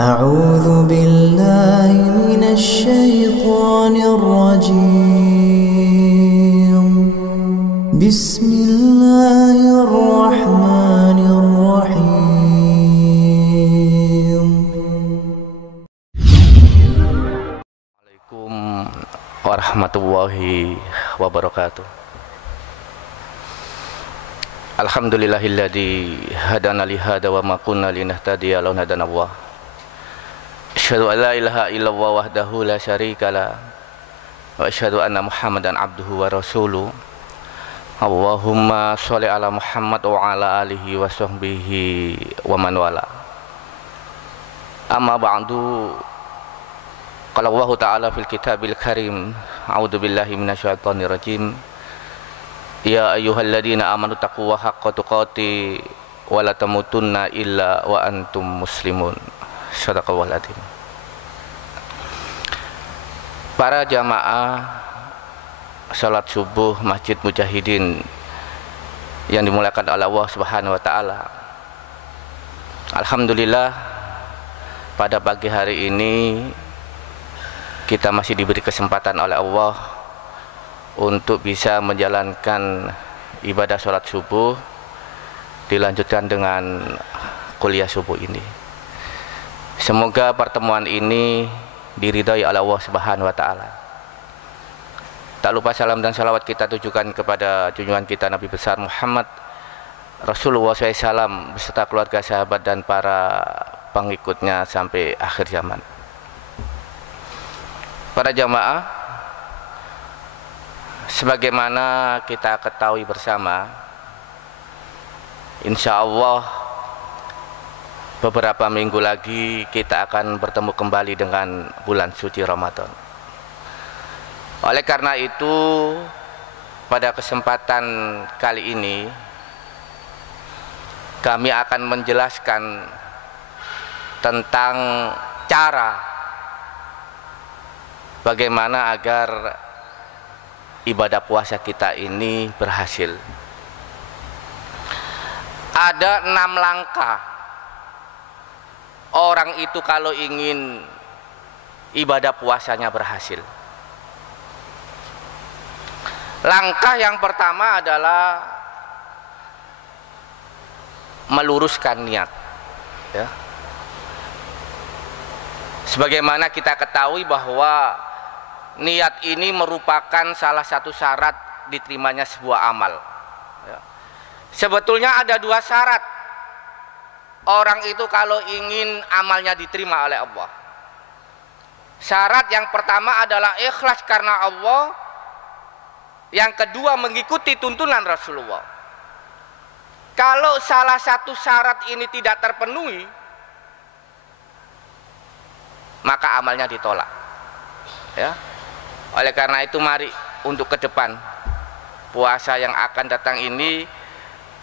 أعوذ بالله من الشيطان الرجيم بسم الله الرحمن الرحيم. Assalamualaikum warahmatullahi wabarakatuh. Alhamdulillahilladzi hadana li hada wa ma kunna linahtadiya laula hadana Allah. Asyhadu an la ilaha illallah wahdahu la syarikalah wa asyhadu anna Muhammadan abduhu wa rasuluh. Allahumma sholli ala Muhammad wa ala alihi wa sahbihi wa man wala. Amma ba'du. Qala Allah Ta'ala fil kitabil karim, a'udzu billahi minasyaitonir rajim. Ya ayyuhalladzina amanu taqullaha haqqa tuqatih wa la tamutunna illa wa antum muslimun. Shadaqallahul adzim. Para jamaah salat subuh Masjid Mujahidin yang dimuliakan oleh Allah Subhanahu wa taala. Alhamdulillah, pada pagi hari ini kita masih diberi kesempatan oleh Allah untuk bisa menjalankan ibadah sholat subuh, dilanjutkan dengan kuliah subuh ini. Semoga pertemuan ini diridhai oleh Allah Subhanahu wa taala. Tak lupa salam dan salawat kita tujukan kepada junjungan kita Nabi besar Muhammad Rasulullah SAW beserta keluarga, sahabat dan para pengikutnya sampai akhir zaman. Para jamaah, sebagaimana kita ketahui bersama, insya Allah beberapa minggu lagi kita akan bertemu kembali dengan bulan suci Ramadan. Oleh karena itu, pada kesempatan kali ini kami akan menjelaskan tentang cara bagaimana agar ibadah puasa kita ini berhasil. Ada 6 langkah orang itu kalau ingin ibadah puasanya berhasil. Langkah yang pertama adalah meluruskan niat, ya. Sebagaimana kita ketahui bahwa niat ini merupakan salah satu syarat diterimanya sebuah amal, ya. Sebetulnya ada 2 syarat orang itu kalau ingin amalnya diterima oleh Allah. Syarat yang pertama adalah ikhlas karena Allah, yang kedua mengikuti tuntunan Rasulullah. Kalau salah satu syarat ini tidak terpenuhi, maka amalnya ditolak, ya. Oleh karena itu mari untuk ke depan puasa yang akan datang ini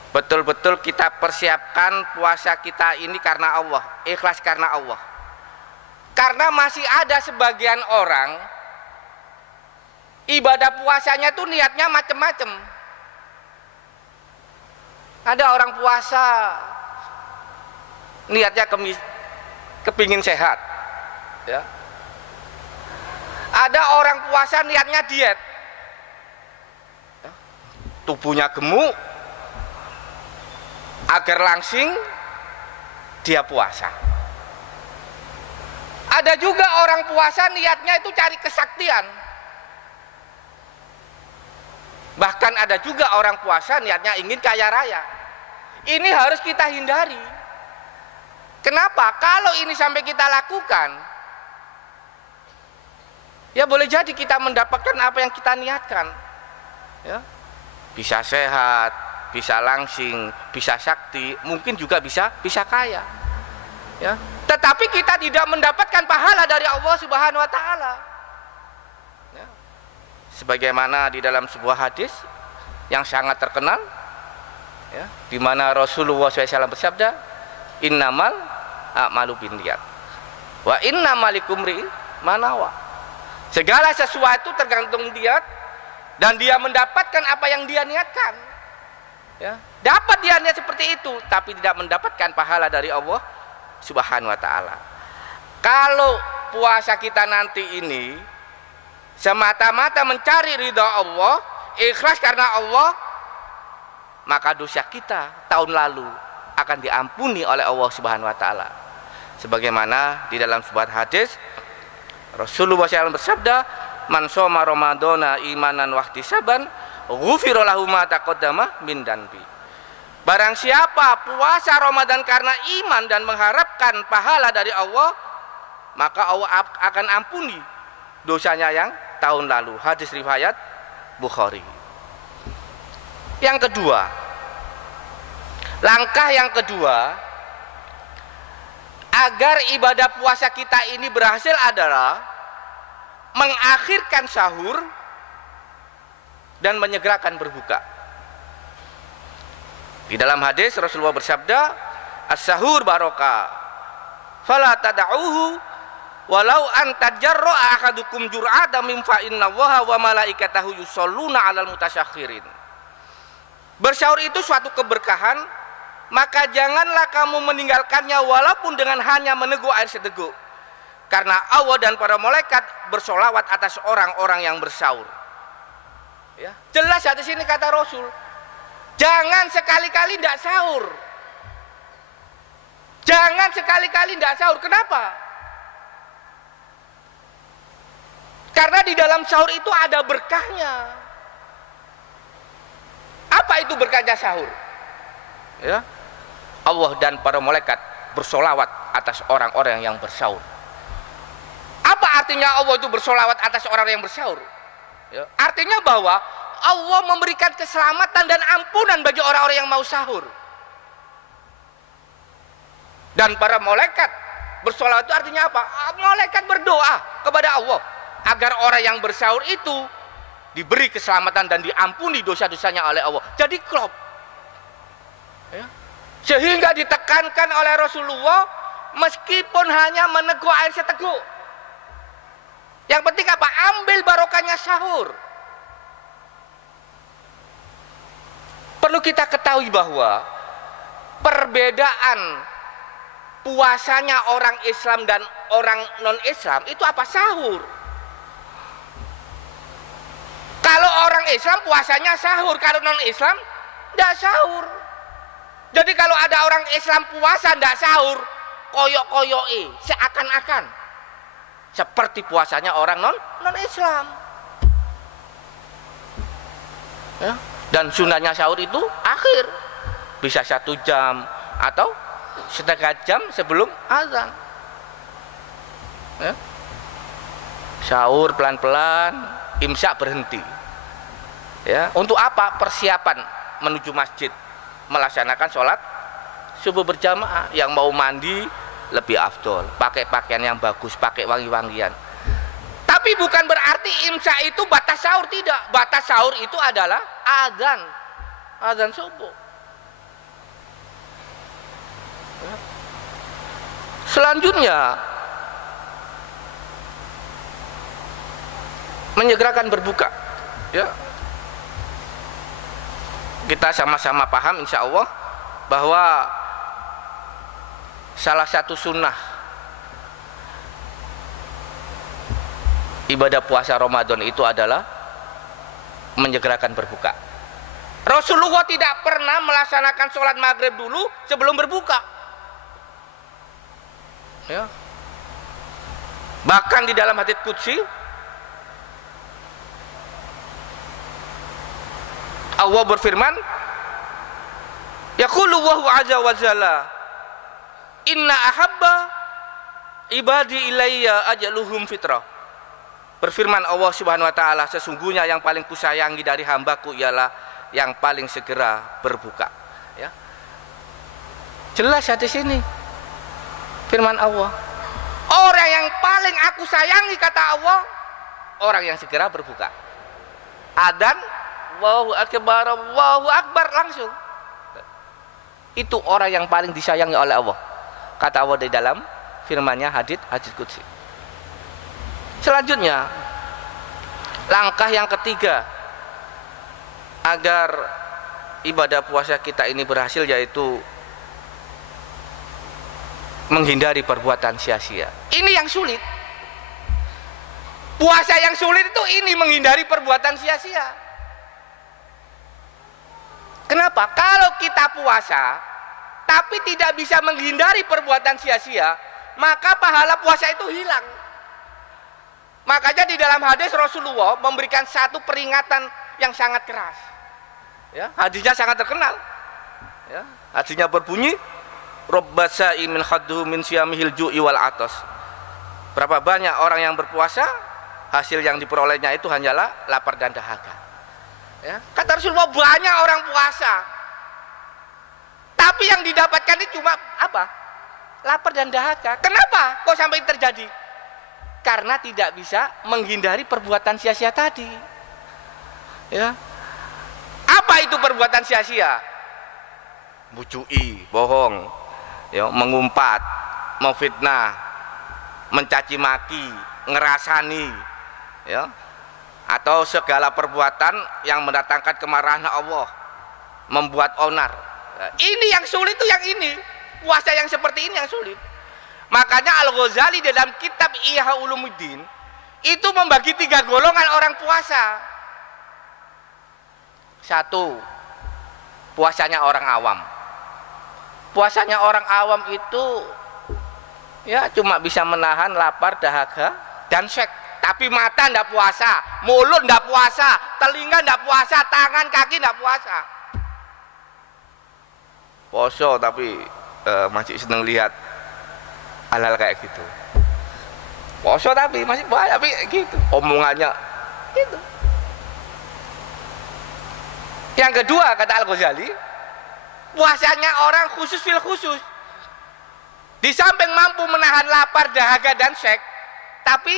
betul-betul kita persiapkan puasa kita ini karena Allah, ikhlas karena Allah. Karena masih ada sebagian orang ibadah puasanya tuh niatnya macem-macem. Ada orang puasa niatnya kepingin sehat, ya. Ada orang puasa niatnya diet, ya. Tubuhnya gemuk agar langsing dia puasa. Ada juga orang puasa niatnya itu cari kesaktian. Bahkan ada juga orang puasa niatnya ingin kaya raya. Ini harus kita hindari. Kenapa? Kalau ini sampai kita lakukan, ya boleh jadi kita mendapatkan apa yang kita niatkan, ya. Bisa sehat, bisa langsing, bisa sakti, mungkin juga bisa kaya, ya. Tetapi kita tidak mendapatkan pahala dari Allah Subhanahu wa taala. Sebagaimana di dalam sebuah hadis yang sangat terkenal, ya, di mana Rasulullah SAW bersabda, innamal a'malu binniyat wa innamal likumri'in ma nawa. Segala sesuatu tergantung niat dan dia mendapatkan apa yang dia niatkan, ya. Dapat dia niat seperti itu tapi tidak mendapatkan pahala dari Allah Subhanahu wa taala. Kalau puasa kita nanti ini semata-mata mencari ridha Allah, ikhlas karena Allah, maka dosa kita tahun lalu akan diampuni oleh Allah Subhanahu wa taala. Sebagaimana di dalam sebuah hadis Rasulullah SAW bersabda, "Man shoma ramadhana imanan wa ihtisaban, ghufira lahu ma taqaddama min danbi." Barang siapa puasa Ramadan karena iman dan mengharapkan pahala dari Allah, maka Allah akan ampuni dosanya yang tahun lalu. Hadis riwayat Bukhari. Yang kedua, langkah yang kedua agar ibadah puasa kita ini berhasil adalah mengakhirkan sahur dan menyegerakan berbuka. Di dalam hadis Rasulullah bersabda, "As-sahur barokah, fala tad'uhu walau an tajarra ahadukum jur'atan min fa innallaha wa malaikatahu yusholluna 'alal mutasyakhirin." Bersahur itu suatu keberkahan, maka janganlah kamu meninggalkannya walaupun dengan hanya meneguk air seteguk, karena Allah dan para malaikat bersolawat atas orang-orang yang bersahur. Ya, jelas di sini kata Rasul, jangan sekali-kali tidak sahur. Jangan sekali-kali tidak sahur. Kenapa? Karena di dalam sahur itu ada berkahnya. Apa itu berkahnya sahur? Ya, Allah dan para malaikat bersolawat atas orang-orang yang bersahur. Apa artinya Allah itu bersolawat atas orang yang bersahur? Ya, artinya bahwa Allah memberikan keselamatan dan ampunan bagi orang-orang yang mau sahur. Dan para malaikat bersolawat itu artinya apa? Malaikat berdoa kepada Allah agar orang yang bersahur itu diberi keselamatan dan diampuni dosa-dosanya oleh Allah. Jadi klop. Ya. Sehingga ditekankan oleh Rasulullah meskipun hanya meneguk air seteguk. Yang penting apa? Ambil barokahnya sahur. Perlu kita ketahui bahwa perbedaan puasanya orang Islam dan orang non-Islam itu apa? Sahur. Kalau orang Islam puasanya sahur, kalau non-Islam tidak sahur. Jadi kalau ada orang Islam puasa tidak sahur, koyok-koyoi, seakan-akan seperti puasanya orang non-Islam. Ya. Dan sunnahnya sahur itu akhir, bisa 1 jam atau setengah jam sebelum azan. Ya. Sahur pelan-pelan, imsak berhenti. Ya, untuk apa? Persiapan menuju masjid, melaksanakan sholat subuh berjamaah. Yang mau mandi lebih afdol, pakai pakaian yang bagus, pakai wangi-wangian. Tapi bukan berarti imsak itu batas sahur, tidak. Batas sahur itu adalah azan subuh. Selanjutnya menyegerakan berbuka. Ya, kita sama-sama paham insya Allah bahwa salah satu sunnah ibadah puasa Ramadan itu adalah menyegerakan berbuka. Rasulullah tidak pernah melaksanakan sholat maghrib dulu sebelum berbuka. Ya. Bahkan di dalam hadits qudsi Allah berfirman, yaqulu Allahu azza wa jalla, inna ahabba ibadi ilayya ajaluhum fitrah. Berfirman Allah Subhanahu wa taala, sesungguhnya yang paling kusayangi dari hambaku ialah yang paling segera berbuka. Ya. Jelas di sini firman Allah. Orang yang paling aku sayangi kata Allah, orang yang segera berbuka. Adzan Allahu Akbar langsung. Itu orang yang paling disayangi oleh Allah. Kata Allah di dalam firman-Nya hadits qudsi. Selanjutnya, langkah yang ketiga agar ibadah puasa kita ini berhasil yaitu menghindari perbuatan sia-sia. Ini yang sulit. Puasa yang sulit itu ini, menghindari perbuatan sia-sia. Kenapa? Kalau kita puasa tapi tidak bisa menghindari perbuatan sia-sia, maka pahala puasa itu hilang. Makanya di dalam hadis Rasulullah memberikan satu peringatan yang sangat keras. Ya, hadisnya sangat terkenal. Ya, hadisnya berbunyi, Robba sa'imin khadduhu min siyamihil ju'i wal atas. Berapa banyak orang yang berpuasa, hasil yang diperolehnya itu hanyalah lapar dan dahaga. Ya, kata Rasulullah, banyak orang puasa, tapi yang didapatkan itu cuma apa? Lapar dan dahaga. Kenapa kok sampai terjadi? Karena tidak bisa menghindari perbuatan sia-sia tadi. Ya. Apa itu perbuatan sia-sia? Bucui, bohong, ya, mengumpat, memfitnah, mencaci maki, ngerasani, ya, atau segala perbuatan yang mendatangkan kemarahan Allah, membuat onar. Ini yang sulit itu yang ini. Puasa yang seperti ini yang sulit. Makanya Al-Ghazali dalam kitab Ihya Ulumuddin itu membagi 3 golongan orang puasa. 1, puasanya orang awam. Puasanya orang awam itu ya cuma bisa menahan lapar, dahaga, dan syek. Tapi mata ndak puasa, mulut ndak puasa, telinga ndak puasa, tangan kaki ndak puasa. Poso tapi masih seneng lihat hal-hal kayak gitu. Poso tapi masih banyak, tapi gitu omongannya gitu. Yang kedua kata Al-Ghazali, puasanya orang khusus fil khusus. Di samping mampu menahan lapar, dahaga dan syek, tapi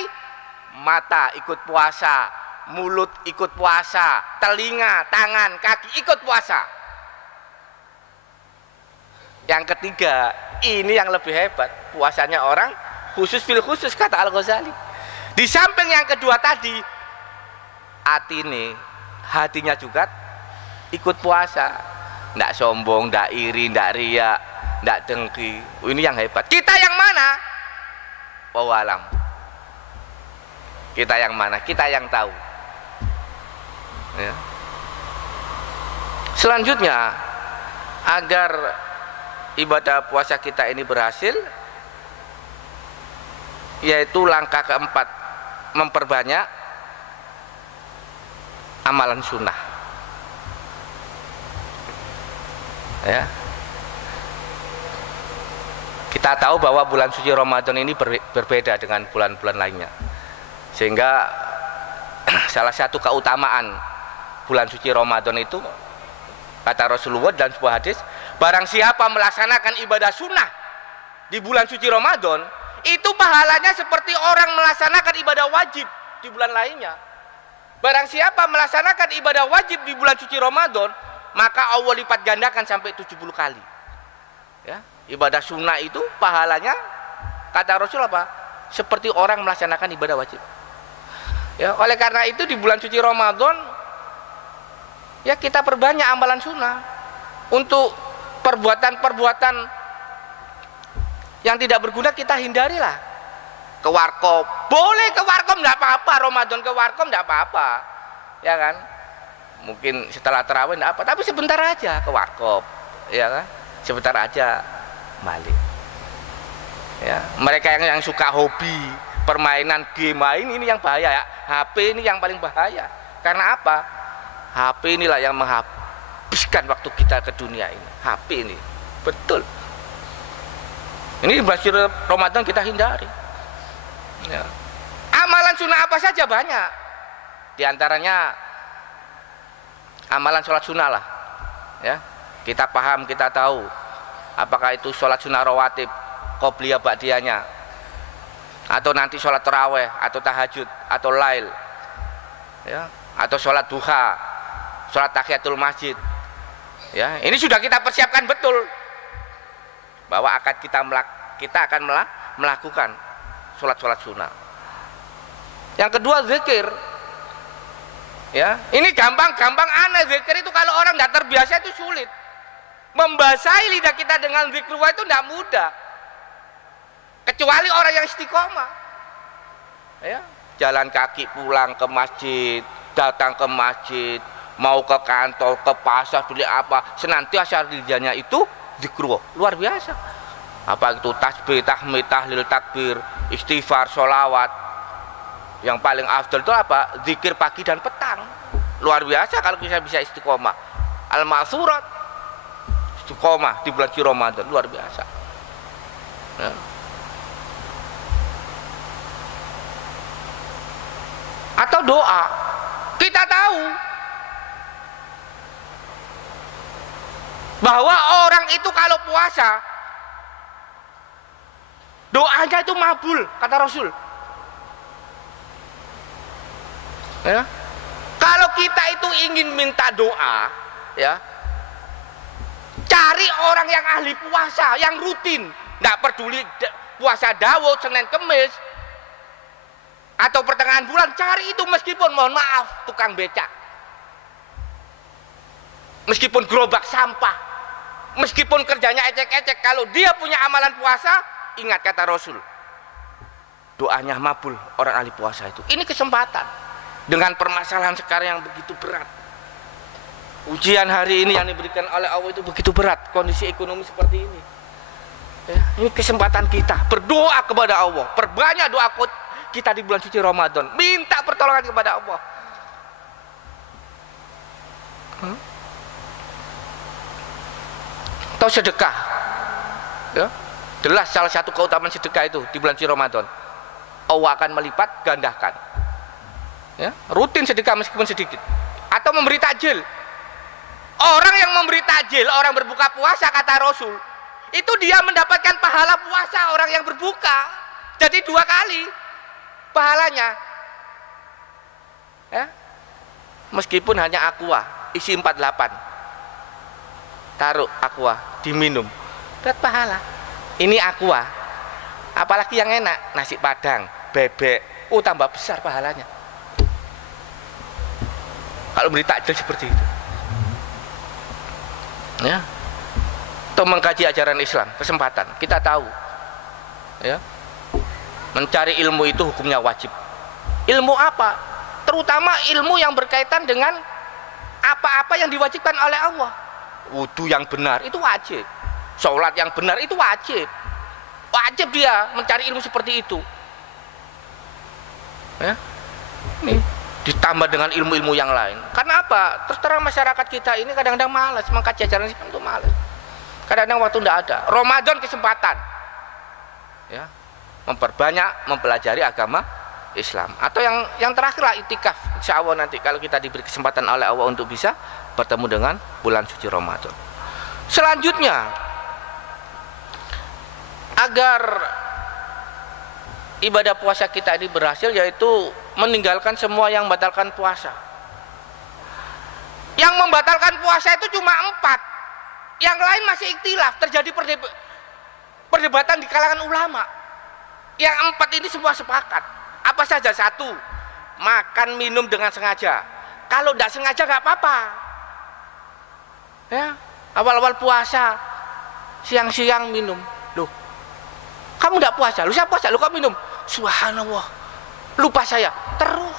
mata ikut puasa, mulut ikut puasa, telinga, tangan, kaki ikut puasa. Yang ketiga, ini yang lebih hebat, puasanya orang khusus fil khusus kata Al-Ghazali. Di samping yang kedua tadi, hatinya juga ikut puasa, ndak sombong, ndak iri, ndak riya, ndak dengki. Ini yang hebat. Kita yang mana? Wallahu alam. Kita yang mana? Kita yang tahu. Ya. Selanjutnya, agar ibadah puasa kita ini berhasil, yaitu langkah keempat, memperbanyak amalan sunnah. Ya. Kita tahu bahwa bulan suci Ramadan ini berbeda dengan bulan-bulan lainnya, sehingga salah satu keutamaan bulan suci Ramadan itu, kata Rasulullah dalam sebuah hadis, barang siapa melaksanakan ibadah sunnah di bulan suci Ramadan, itu pahalanya seperti orang melaksanakan ibadah wajib di bulan lainnya. Barang siapa melaksanakan ibadah wajib di bulan suci Ramadan, maka Allah lipat gandakan sampai 70 kali. Ya, ibadah sunnah itu pahalanya, kata Rasul apa? Seperti orang melaksanakan ibadah wajib. Ya, oleh karena itu di bulan suci Ramadan, ya kita perbanyak amalan sunnah. Untuk perbuatan-perbuatan yang tidak berguna kita hindarilah. Ke warkop, boleh ke warkop enggak apa-apa, Ramadan ke warkop enggak apa-apa. Ya kan? Mungkin setelah tarawih enggak apa, tapi sebentar aja ke warkop, ya kan? Sebentar aja balik. Ya, mereka yang suka hobi, permainan game ini yang bahaya ya. HP ini yang paling bahaya. Karena apa? HP inilah yang menghabiskan waktu kita ke dunia ini. HP ini, betul. Ini bulan Ramadan kita hindari. Ya. Amalan sunnah apa saja banyak. Di antaranya amalan sholat sunnah lah. Ya, kita paham, kita tahu. Apakah itu sholat sunnah rawatib, qobliyah ba'diyahnya, atau nanti sholat taraweh, atau tahajud, atau lail, ya, atau sholat duha, sholat tahiyatul masjid. Ya, ini sudah kita persiapkan betul bahwa kita akan melakukan sholat sunnah. Yang kedua zikir. Ya, ini gampang aneh zikir itu, kalau orang tidak terbiasa itu sulit. Membasahi lidah kita dengan zikrullah itu tidak mudah. kecuali orang yang istiqomah. Ya, jalan kaki pulang ke masjid, datang ke masjid, mau ke kantor, ke pasar, beli apa, senantiasa kerjanya itu zikrullah, luar biasa. Apa itu tasbih, tahmid, tahlil, takbir, istighfar, sholawat. Yang paling afdal itu apa? Zikir pagi dan petang. Luar biasa kalau kita bisa istiqomah. Al-ma'surat istiqomah di bulan Ramadan, luar biasa. Ya. Atau doa, kita tahu bahwa orang itu kalau puasa doanya itu mabul, kata Rasul. Ya. Kalau kita itu ingin minta doa, ya, cari orang yang ahli puasa, yang rutin, nggak peduli puasa Daud, Senin, Kemis, atau pertengahan bulan, cari itu meskipun mohon maaf tukang becak, meskipun gerobak sampah, meskipun kerjanya ecek-ecek, kalau dia punya amalan puasa, ingat kata Rasul, doanya mabul orang ahli puasa itu. Ini kesempatan dengan permasalahan sekarang yang begitu berat. Ujian hari ini yang diberikan oleh Allah itu begitu berat, kondisi ekonomi seperti ini. Ya, ini kesempatan kita berdoa kepada Allah, perbanyak doa kita di bulan suci Ramadan, minta pertolongan kepada Allah. Atau sedekah, ya, jelas salah satu keutamaan sedekah itu di bulan suci Ramadan, Allah akan melipat gandakan. Ya, rutin sedekah meskipun sedikit, atau memberi takjil. Orang yang memberi takjil, orang berbuka puasa, kata Rasul, itu dia mendapatkan pahala puasa orang yang berbuka, jadi 2 kali pahalanya. Ya, meskipun hanya aqua isi 48, taruh aqua diminum, dapat pahala. Ini aqua, apalagi yang enak, nasi padang, bebek, tambah besar pahalanya kalau beri takjil seperti itu. Ya, atau mengkaji ajaran Islam, kesempatan kita tahu, ya, mencari ilmu itu hukumnya wajib. Ilmu apa? Terutama ilmu yang berkaitan dengan apa-apa yang diwajibkan oleh Allah. Wudu yang benar itu wajib, sholat yang benar itu wajib. Wajib dia mencari ilmu seperti itu. Ya, ini ditambah dengan ilmu-ilmu yang lain. Karena apa? Terus terang masyarakat kita ini kadang-kadang malas mengkaji ajaran Islam, itu malas. Kadang-kadang waktu tidak ada. Ramadan kesempatan, ya, memperbanyak mempelajari agama Islam. Atau yang terakhir lah itikaf. Insya Allah nanti kalau kita diberi kesempatan oleh Allah untuk bisa bertemu dengan bulan suci Ramadan. Selanjutnya, agar ibadah puasa kita ini berhasil, yaitu meninggalkan semua yang membatalkan puasa. Yang membatalkan puasa itu cuma 4, yang lain masih ikhtilaf, terjadi perdebatan di kalangan ulama. Yang 4 ini semua sepakat. Apa saja? 1, makan minum dengan sengaja. Kalau tidak sengaja nggak apa-apa. Ya, awal-awal puasa siang-siang minum. Loh, kamu tidak puasa? Lu siapa puasa? Lu kok minum? Subhanallah, lupa saya. Terus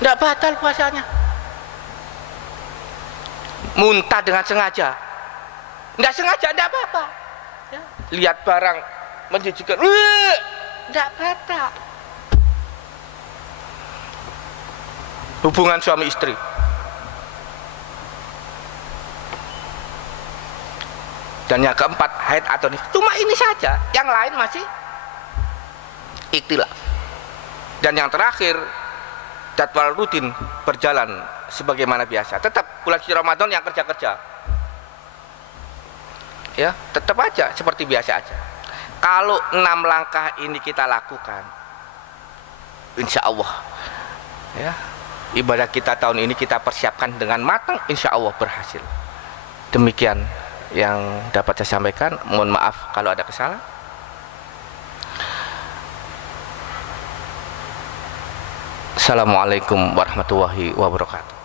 tidak batal puasanya. Muntah dengan sengaja, tidak sengaja tidak apa-apa. Ya, lihat barang menjijikkan, tidak batal. Hubungan suami istri, dan yang keempat haid atau nifas. Cuma ini saja, yang lain masih ikhtilaf. Dan yang terakhir, jadwal rutin berjalan sebagaimana biasa. Tetap bulan suci Ramadan yang kerja-kerja, ya, tetap aja seperti biasa aja. Kalau 6 langkah ini kita lakukan, insya Allah, ya, ibadah kita tahun ini kita persiapkan dengan matang, insya Allah berhasil. Demikian yang dapat saya sampaikan. Mohon maaf kalau ada kesalahan. Assalamualaikum warahmatullahi wabarakatuh.